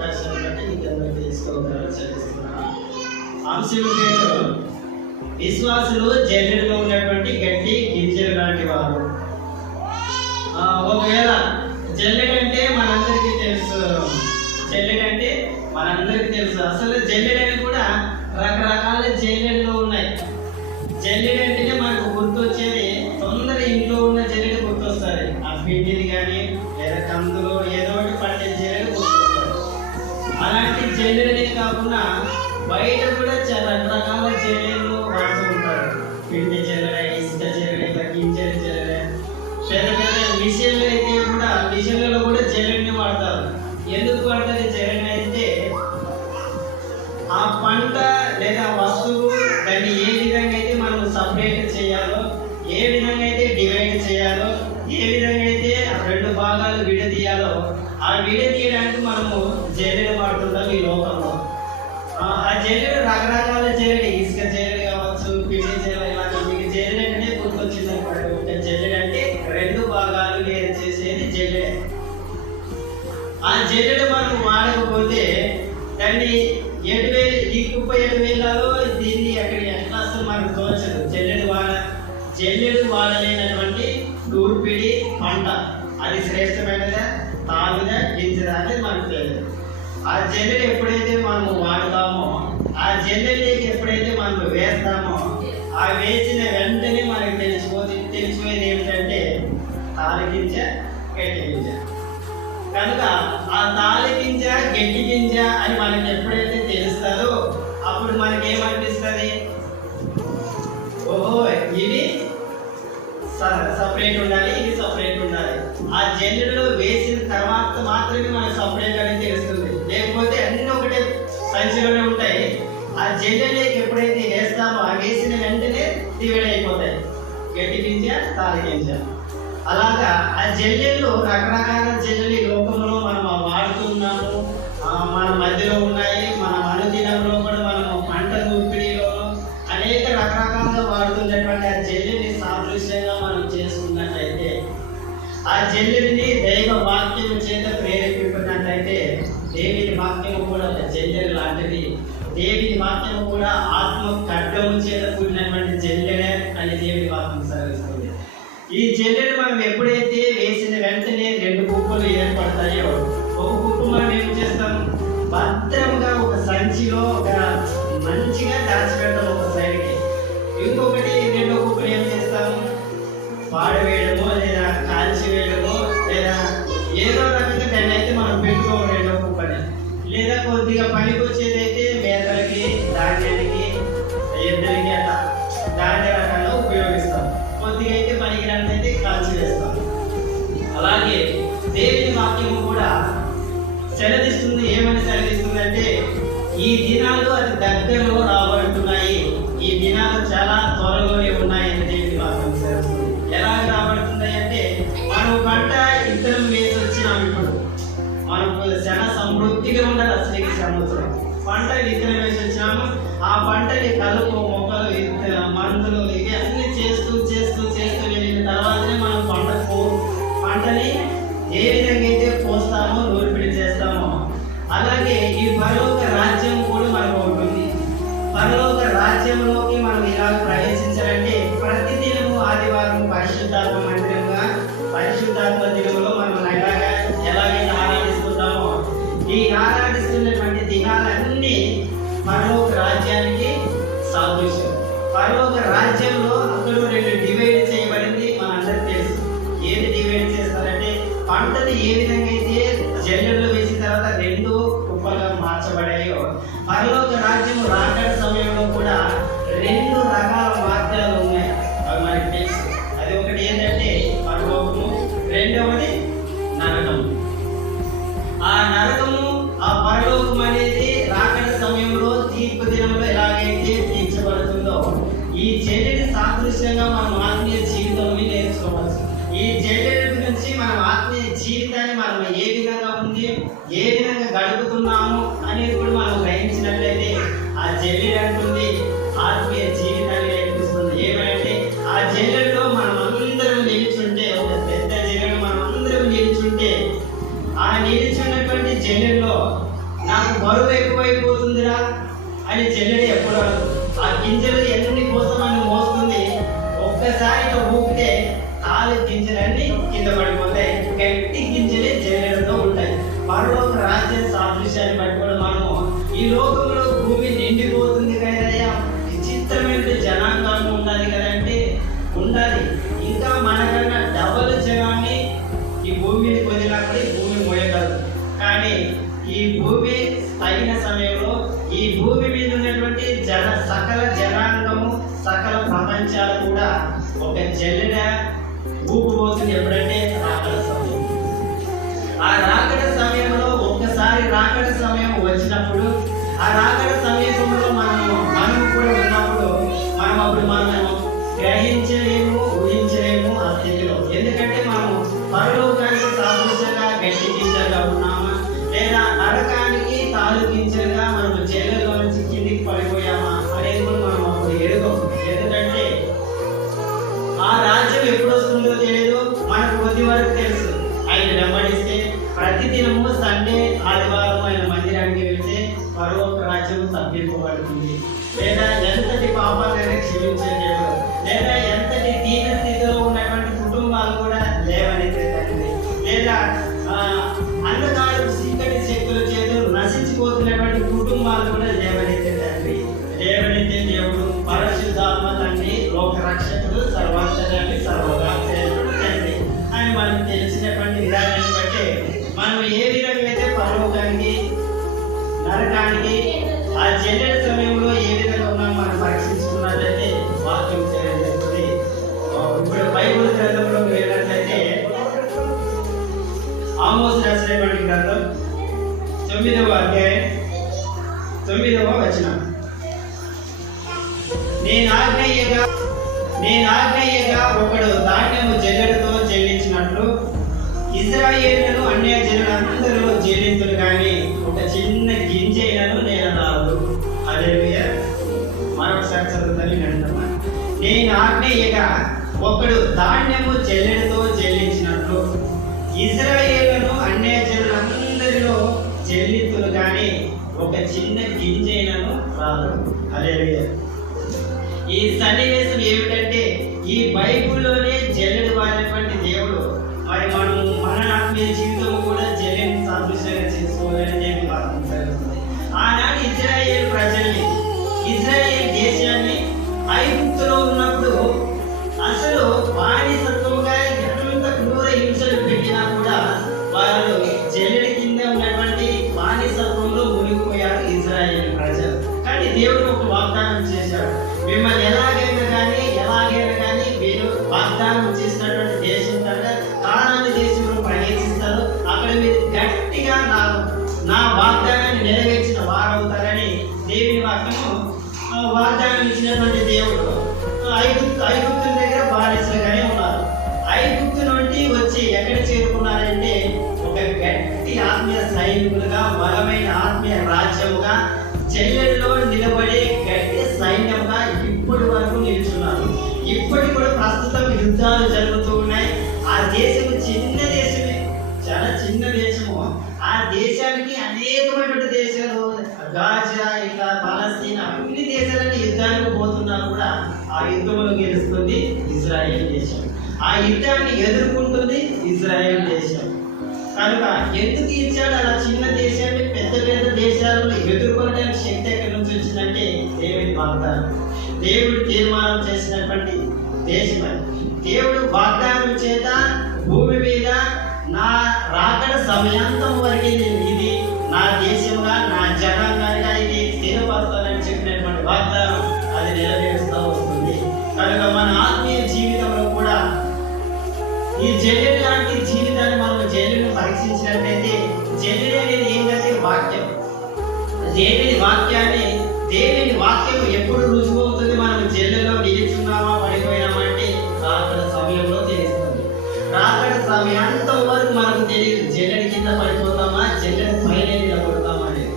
అవకాశాన్ని బట్టి మీకు అందరికీ తెలుసుకోవాలని చెల్లిస్తున్నాను. అంశం పేరు విశ్వాసులు జల్లెడలో ఉన్నటువంటి గట్టి గింజలు లాంటి వారు. ఒకవేళ జల్లెడంటే మనందరికీ తెలుసు, అసలు జల్లెడని కూడా రకరకాల జల్లెడలు ఉన్నాయి. జల్లెడంటేనే మనకు గుర్తొచ్చేది తొందర ఇంట్లో ఉన్న జల్లెడ గుర్తొస్తుంది. ఆ పిండిని కానీ లేదా కందులు ఏదో ఒకటి పట్టే జల్లెడ గుర్తొస్తుంది. అలాంటి జల్లెడనే కాకుండా బయట కూడా చాలా రకరకాల జల్లెడలు వాడుతూ ఉంటారు. పిండి జల్లెడ, ఇసుక జల్లెడ, గింజల జల్లెడ, పెద్ద పెద్ద మిషన్లలో కూడా జల్లెడని వాడతారు. ఎందుకు వాడతారు జల్లెడ అయితే ఆ పంట లేదా వస్తువు దాన్ని ఏ విధంగా అయితే మనం సపరేట్ చేయాలో, ఏ విధంగా అయితే డివైడ్ చేయాలో, ఏ విధంగా అయితే రెండు భాగాలు విడదీయాలో ఆ విడదీయడానికి మనము జల్లెడ వాడుతుంటాం ఈ లోకంలో. ఆ జల్లెడ రకరకాల జల్లెడ, ఇసుక జల్లెడ కావచ్చు, పిండి జల్లెడ, ఇలాంటి మీకు జల్లెడ అంటే గుర్తొచ్చింది అనుకోండి. జల్లెడ అంటే రెండు భాగాలు వేరు చేసేది జల్లెడ. ఆ జల్లెడ మనం వాడకపోతే దాన్ని 7,000 ఈ 37,000 దీన్ని ఎట్లా అసలు మనకు తోచదు. జల్లెడు వాడలేనటువంటి నూర్పిడి పంట అది శ్రేష్టమైనదా, తాగుదా, గింజదా అనేది మనకు తెలియదు. ఆ జల్లెడు ఎప్పుడైతే మనము వాడతామో, ఆ జల్లెడకి ఎప్పుడైతే మనం వేస్తామో, ఆ వేసిన వెంటనే మనకు తెలిసిపోయేది ఏమిటంటే తాలి గింజ, గట్టి గింజ. కనుక ఆ తాలి గింజ, గట్టి గింజ అని మనకి ఎప్పుడైతే తెలుస్తుందో అప్పుడు మనకేమనిపిస్తుంది, ఓహో ఇవి సపరేట్ ఉండాలి, ఇది సపరేట్ ఉండాలి. ఆ జల్లెడలో వేసిన తర్వాత మాత్రమే మనకు సపరేట్ అనేది తెలుస్తుంది. లేకపోతే అన్ని ఒకటే సంచిలోనే ఉంటాయి. ఆ జల్లెడకి ఎప్పుడైతే వేస్తామో ఆ వేసిన వెంటనే డివైడ్ అయిపోతాయి, గట్టి గింజ, తాలి గింజ. అలాగా ఆ జల్లెళ్ళు రకరకాల జల్లెలు ఈ లోకంలో మనం వాడుతున్నాము, మన మధ్యలో ఉన్నాయి. మన అనుదినంలో కూడా మనము పంట నూర్పిడిలోను అనేక రకరకాలుగా వాడుతున్నటువంటి ఆ జల్లెని సాదృశ్యంగా మనం చేసుకున్నట్లయితే, ఆ జల్లెని దైవ వాక్యం చేత ప్రేరేపించినట్లయితే, దేవుని వాక్యము కూడా ఒక జల్లెడ లాంటిది. దేవుని వాక్యము కూడా ఆత్మ ఖడ్గము చేత కూడినటువంటి జల్లెడ అని దేవుని వాక్యం సెలవిస్తుంది. ఈ జల్లెడు మనం ఎప్పుడైతే వేసిన వెంటనే 2 కుప్పలు ఏర్పడతాయో, ఒక కుప్ప మనం ఏం చేస్తాం, భద్రంగా ఒక సంచిలో ఒక మంచిగా దాచిపెడతాం ఒక సైడ్కి. ఇంకొకటి 2 కుప్పలు ఏం చేస్తాం, పాడవేయడమో లేదా కాల్చివేయడమో లేదా ఏదో రకంగా దాన్ని అయితే మనం పెట్టుకోము 2 కుప్పని. లేదా కొద్దిగా పనికి వచ్చేదైతే మేతలకి, ధాన్యానికి, ఎద్దులకి అట్లా ధాన్య రకాల్లో ఉపయోగిస్తాం. కొద్దిగా అయితే పనికిరానిదైతే కాల్చివేస్తాం. అలాగే దేవుని వాక్యము కూడా సెలవిస్తుంది. ఏమని సెలవిస్తుందంటే, ఈ దినాలు అతి దగ్గరలో రాబడుతున్నాయి, ఈ దినాలు చాలా త్వరలోనే ఉన్నాయని దేవుని వాక్యం సెలవిస్తుంది. ఎలా రాబడుతున్నాయి అంటే, మనం పంట ఇత్తనం వేసి వచ్చినాం. ఇప్పుడు మనకు చాలా సమృద్ధిగా ఉండాలి అసలు ఈ సంవత్సరం. పంట విత్తనం వేసి వచ్చినాము. ఆ పంటని కలుపు, మొక్కలు, మందులు ఇవి అన్ని చేస్తూ వెళ్ళిన తర్వాతనే మనం పంటని ఏ విధంగా అయితే పోస్తామో, నూర్పిడి చేస్తామో, అలాగే ఈ పరలోక రాజ్యం కూడా మనకు ఉంటుంది. పరలోక రాజ్యంలోకి మనం ఇలా ప్రవేశించాలంటే ప్రతిదినము ఆదివారం పరిశుద్ధాత్మ మందిరంగా, పరిశుద్ధాత్మ దినములో మనం ఎలాగైతే ఆరాధిస్తున్నామో, ఈ ఆరాధిస్తున్నటువంటి దినాలన్నీ పరలోక రాజ్యానికి సాదృశ్యం. పరలోక రాజ్యంలో అందులో 2 డివైడ్ చేయబడింది. మనందరికీ తెలుసు. ఏది డివైడ్ చేస్తారంటే, పంటని ఏ విధంగా అయితే జల్లెడలో వేసిన తర్వాత 2 కుప్పలుగా మార్చబడాయో, పరలోక రాజ్యం రాకడ సమయంలో కూడా 2 రకాల మార్గాలు ఉన్నాయి. అవి మనకి తెలుసు. అది ఒకటి ఏంటంటే పరలోకము, రెండవది నరకము. ఆ నరకము, ఆ పరలోకం అనేది రాకడ సమయంలో తీర్పు దినంలో ఎలాగైతే తీర్చబడుతుందో, ఈ జల్లెడ సాదృశ్యంగా మనం ఆత్మీయ జీవితాన్ని నేర్చుకోవచ్చు. ఈ జల్లెడ గురించి మనం ఆత్మీయ జీవితాన్ని మనం ఏ విధంగా ఉంది, ఏ విధంగా గడుపుతున్నాము అనేది కూడా మనం గ్రహించినట్లయితే, ఆ జల్లెడ అంటుంది ఆత్మీయ జీవితాన్ని నేర్పిస్తుంది. ఏమంటే ఆ జల్లెడలో మనం అందరం నిలుచుంటే, ఒక పెద్ద జల్లెడ మనం అందరం నిలుచుంటే, ఆ నిలుచున్నటువంటి జల్లెడలో నాకు బరువు ఎక్కువైపోతుందిరా అని జల్లెడ ఎప్పుడు అనదు. ఆ గింజలు ఎన్ని కోసం అని మోస్తుంది, ఒక్కసారి ఊపితే కాలు గింజలన్నీ కింద పడిపోతాయి. గట్టి గింజలే జల్లెడతో ఉంటాయి. పరలోక రాజ్య సాదృశ్యాన్ని బట్టి కూడా మనము ఈ లోకంలో భూమి నిండిపోతుంది కదయ్యా, విచిత్రమైన జనాంగం ఉండాలి కదంటే ఉండాలి. ఇంకా మనకన్నా డబల్ జనాన్ని ఈ భూమిని వదిలినప్పుడు ఈ భూమి మోయగలదు. కానీ ఈ భూమి తగిన సమయంలో ఈ భూమి మీద ఉన్నటువంటి సకల జనాంగము, సకల ప్రపంచాలు కూడా ఒక జల్లెడ ఊపిపోతుంది. ఎప్పుడంటే రాకడ సమయం. ఆ రాకడ సమయంలో ఒక్కసారి రాకడ సమయం వచ్చినప్పుడు, ఆ రాకడ సమయంలో మనం కూడా ఉన్నప్పుడు మనం గ్రహించలేము, ఊహించలేము ఆ స్థితిలో. ఎందుకంటే మనము పరలోకానికి సాదృశ్యంగా గట్టి గింజలుగా ఉన్నామా, లేదా నరకానికి తాలు గింజలుగా మనం జైలులో నుంచి కిందికి పడిపోయామా అనేది కూడా మనం అప్పుడు ఎరుగం. ఎందుకంటే ఆ రాజ్యం ఎప్పుడు వస్తుందో తెలియదు, మనకు కొద్ది వరకు తెలుసు. ఆయన వెంబడిస్తే ప్రతిదినము సండే ఆదివారం ఆయన మందిరానికి వెళ్తే పరలోక రాజ్యం తప్పింపబడుతుంది. లేదా ఎంతటి పాపాలైనా క్షమించే దేవుడు, లేదా ఎంతటి దీన స్థితిలో ఉన్నటువంటి కుటుంబాలు కూడా లేవనెత్తండి, లేదా అంధకారపు చీకటి శక్తుల చేత నశించిపోతున్నటువంటి కుటుంబాలు కూడా లేవనెత్తండి. లేవనెత్తే దేవుడు పరిశుద్ధాత్మ తండ్రి, లోక రక్షకుడు, సర్వాంతర్యామి, సర్వవ్యాప్తుడు తండ్రి అని మనకు తెలిసినటువంటి విధానాన్ని బట్టి మనం ఏ విధంగా అయితే పరలోకానికి నరకానికి ఆ జల్లెడ సమయంలో ఏ విధంగా ఉన్నాం మనం పరీక్షించుకున్నట్లయితే వాక్యం తెలియజేస్తుంది. ఇప్పుడు బైబిల్ గ్రంథంలో వెళ్ళినట్లయితే ఆమోస్ రాసినటువంటి గ్రంథం 9వ అధ్యాయం 9వ వచనం. నేను ఆజ్ఞయ్యగా ఒకడు ధాన్యము జల్లెడతో చెల్లించినట్లు ఇశ్రాయేలును అన్య జనులందరూ చెల్లింతులు కానీ ఒక చిన్న గింజైనను నేను రాదు. హల్లెలూయా. మరొకసారి చదువుతాను వినండి. నేను ఆజ్ఞయ్యగా ఒకడు ధాన్యము జల్లెడతో చెల్లించినట్లు ఇశ్రాయేలును అన్య జనులందరిలో చెల్లింతులు కానీ ఒక చిన్న గింజైనను రాదు. హల్లెలూయా. ఈ సన్నివేశం ఏమిటంటే ఈ బైబిల్లోనే జల్లెడు వారినటువంటి దేవుడు మరి మన ఆత్మీయ జీవితం కూడా జల్లెడు సాదృశ్యంగా చేసుకోవాలని దేవుడు ఆత్మీయుతుంది. ఆనాడు ఇశ్రాయేల్ ప్రజల్ని, ఇశ్రాయేల్ దేశాన్ని ఐగుప్తులో ఉన్నప్పుడు అసలు బానిసత్వంగా ఎంత క్రూర హింసలు పెట్టినా కూడా వారు జల్లెడి కింద ఉన్నటువంటి బానిసత్వంలో మునిగిపోయారు ఇశ్రాయేల్ ప్రజలు. కానీ దేవుడు ఒక వాగ్దానం చేశాడు, మిమ్మల్ని ఎలాగైనా కానీ వీరు వాగ్దానం చేసినటువంటి దేశం కంటే కానాను దేశంలో ప్రవేశిస్తారు. అక్కడ మీరు గట్టిగా నా వాగ్దానాన్ని నెరవేర్చిన వారవుతారని దేవుని వాక్యము వాగ్దానం ఇచ్చినటువంటి దేవుడు ఐగుప్తు దగ్గర బానిసలుగానే ఉన్నారు. ఐగుప్తు నుండి వచ్చి ఎక్కడ చేరుకున్నారంటే ఒక గట్టి ఆత్మీయ సైనికులుగా, బలమైన ఆత్మీయ రాజ్యముగా, జల్లెడలో నిలబడే గట్టి సైన్యంగా ఇప్పటి వరకు నిలుచున్నారు. ఇప్పటికి కూడా ప్రస్తుతం యుద్ధాలు జరుగుతూ ఉన్నాయి. ఆ దేశము చిన్న దేశమే, చాలా చిన్న దేశము. ఆ దేశానికి అనేకమైనటువంటి దేశాలు, గాజా, ఇట్లా పాలస్తీనా, అన్ని దేశాలన్నీ యుద్ధానికి పోతున్నా కూడా ఆ యుద్ధంలో గెలుస్తుంది ఇజ్రాయెల్ దేశం. ఆ యుద్ధాన్ని ఎదుర్కొంటుంది ఇజ్రాయెల్ దేశం. కనుక ఎందుకు ఇచ్చాడు అలా చిన్న దేశాన్ని పెద్ద పెద్ద దేశాలను ఎదుర్కొనడానికి శక్తి ఎక్కడి నుంచి వచ్చిందంటే దేవుడి వాగ్దానం, దేవుడు తీర్మానం చేసినటువంటి దేశం అది. దేవుడు వాగ్దానం చేత భూమి మీద నా రాకడ సమయాంతం వరకు ఇది నా దేశంగా, నా జనాంగానిగా ఇది స్థిరపరుస్తానని చెప్పినటువంటి వాగ్దానం అది నెరవేరుస్తూ వస్తుంది. కనుక మన ఆత్మీయ జీవితంలో కూడా ఈ జల్లెడు లాంటి జీవితాన్ని మనం జల్లెడును పరీక్షించినట్లయితే జల్లెడు అనేది ఏంటంటే వాక్యం. దేవుని వాక్యం ఎప్పుడు రుజువవుతుంది, మనం జల్లెలో నిలుచున్నామా పడిపోయినామా అంటే రాకడ సమయంలో తెలుస్తుంది. రాకడ సమయాంతం వరకు మనకు తెలియదు జల్లెడి కింద పడిపోతామా, జల్లెడి పైన నిలబడతామా అనేది.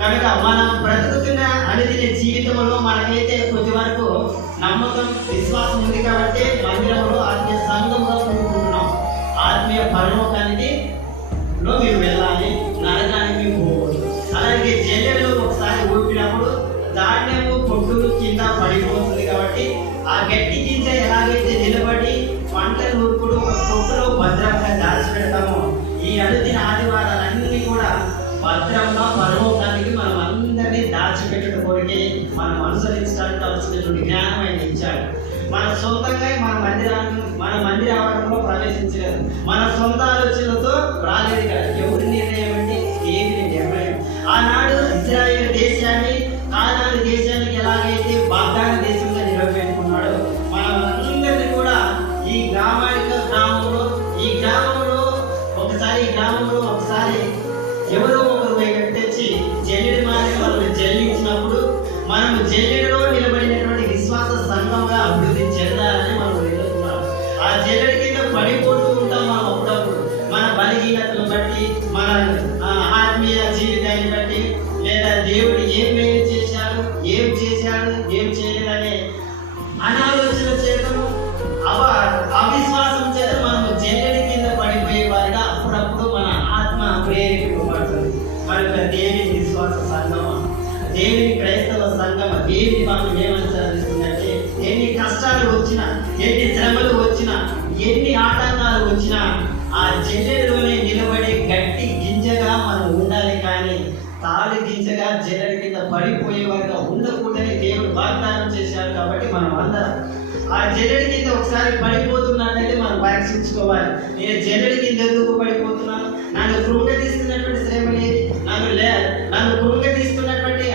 కనుక మనం బ్రతుకుతున్న అనుదిన జీవితంలో మనకైతే కొద్ది వరకు నమ్మకం, విశ్వాసం ఉంది కాబట్టి మందిరంలో ఆత్మీయ సంఘంలో కూడుకుంటున్నాం. ఆత్మీయ పరలోకానికి మీరు వెళ్ళాలి, నరకానికి పోకూడదు. భద్రంగా పరలోకానికి మనం అందరినీ దాచిపెట్టడం కొరికే మనం అనుసరించడానికి కావాల్సినటువంటి జ్ఞానం ఆయన ఇచ్చాడు. మన సొంతంగా మన మందిరావరణంలో ప్రవేశించలేదు, మన సొంత ఆలోచనలతో రాలేదు కదా. ఎవరి నిర్ణయం అంటే దేవుని నిర్ణయం. ఆనాడు ఇశ్రాయేలు దేశాన్ని కానాను దేశానికి ఎలాగైతే వాగ్దాన దేశంగా నిలబెట్టుకున్నాడో మనందరినీ కూడా ఈ గ్రామంలో ఒకసారి ఎవరో ఒకరు తెచ్చి జల్లెడి మాదిరి వాళ్ళు జల్లించినప్పుడు మనం జల్లెడిలో నిలబడినటువంటి విశ్వాస సంఘంగా అభివృద్ధి చెందాలని మనం ఎదుర్కొన్నాం. ఆ జల్లెడి కింద పడిపోతూ ఉంటాం మనం అప్పుడప్పుడు, మన బలహీనతను బట్టి, మన ఆత్మీయ జీవితాన్ని బట్టి, లేదా దేవుడు ఏం చేశాడు, ఏం చేయలేదనే అనాలోచన చేతను అవిశ్వాసం చేత మనము జల్లెడి కింద పడిపోయే వారిగా అప్పుడప్పుడు మన ఆత్మ ప్రేరేపింపబడుతుంది. మనకు దేవుని విశ్వాస సంఘం, దేవుని క్రైస్తవ సంఘం, దేవుని మనం ఏమనుసరిస్తుందంటే ఎన్ని కష్టాలు వచ్చినా, ఎన్ని శ్రమలు వచ్చినా, ఎన్ని ఆటంకాలు వచ్చినా ఆ జల్లెడిలోనే నిలబడే గట్టి గింజగా మనం ఉండాలి. కానీ తాళి గింజగా జల్లెడి కింద పడిపోయేవారుగా ఉండకూడదని దేవుడు వాగ్దానం చేశాడు. కాబట్టి మనం అందరం ఆ జల్లెడి కింద ఒకసారి పడిపోతున్నట్లయితే మనం పరీక్షించుకోవాలి. నేను జల్లెడి కింద ఎందుకు పడిపోతున్నాను? నన్ను కృంగతీస్తున్నటువంటి శ్రమలు ఏది, నన్ను కృంగతీస్తున్నటువంటి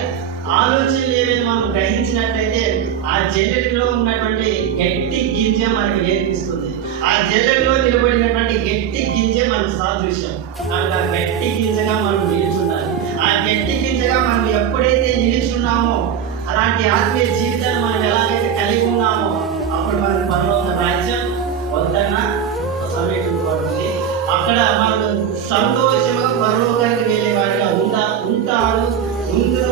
ఆలోచనలు ఏవైనా మనం గ్రహించినట్లయితే ఆ జల్లెడిలో ఉన్నటువంటి గట్టి గింజ మనకు నేర్పిస్తుంది. ఆ జల్లెడిలో నిలబడినటువంటి గట్టి గింజ మనకు సాదృశ్యం. కనుక ఆ గట్టి గింజగా మనం నిలుచుండాలి. ఆ గట్టి గింజగా మనం ఎప్పుడైతే నిలుచున్నామో, అలాంటి ఆత్మీయ జీవితాన్ని మనం ఎలాగైతే కలిగి ఉన్నామో, అప్పుడు మనకు పరలోక రాజ్యం వద్దన్న సమీపించబడుతుంది. అక్కడ మనం సంతోషంగా పరలోకానికి వెళ్ళే వారిగా ఉంటారు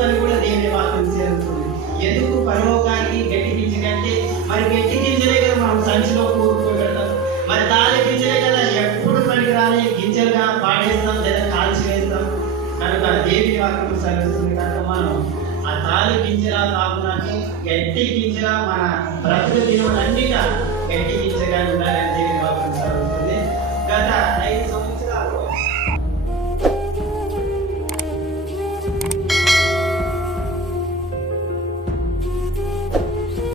అని కూడా దేవుని వాక్యం చేరుతుంది. ఎందుకు పరలోకానికి గట్టి గింజ కంటే మరి గట్టి గింజలే కదా మనం సంచిలో కూరుకోబెడతాం, మరి తాళి గింజలే కదా ఎప్పుడు పనికి రాని గింజలుగా పాడేస్తాం లేదా కాల్చి వేస్తాం. కనుక దేవుని వాక్యం సరిస్తుంది. కనుక మనం ఆ తాళి గింజలా కాకుండా గట్టి గింజలా మన బ్రతుకు దినములన్నిట గట్టి గింజగా ఉండాలి.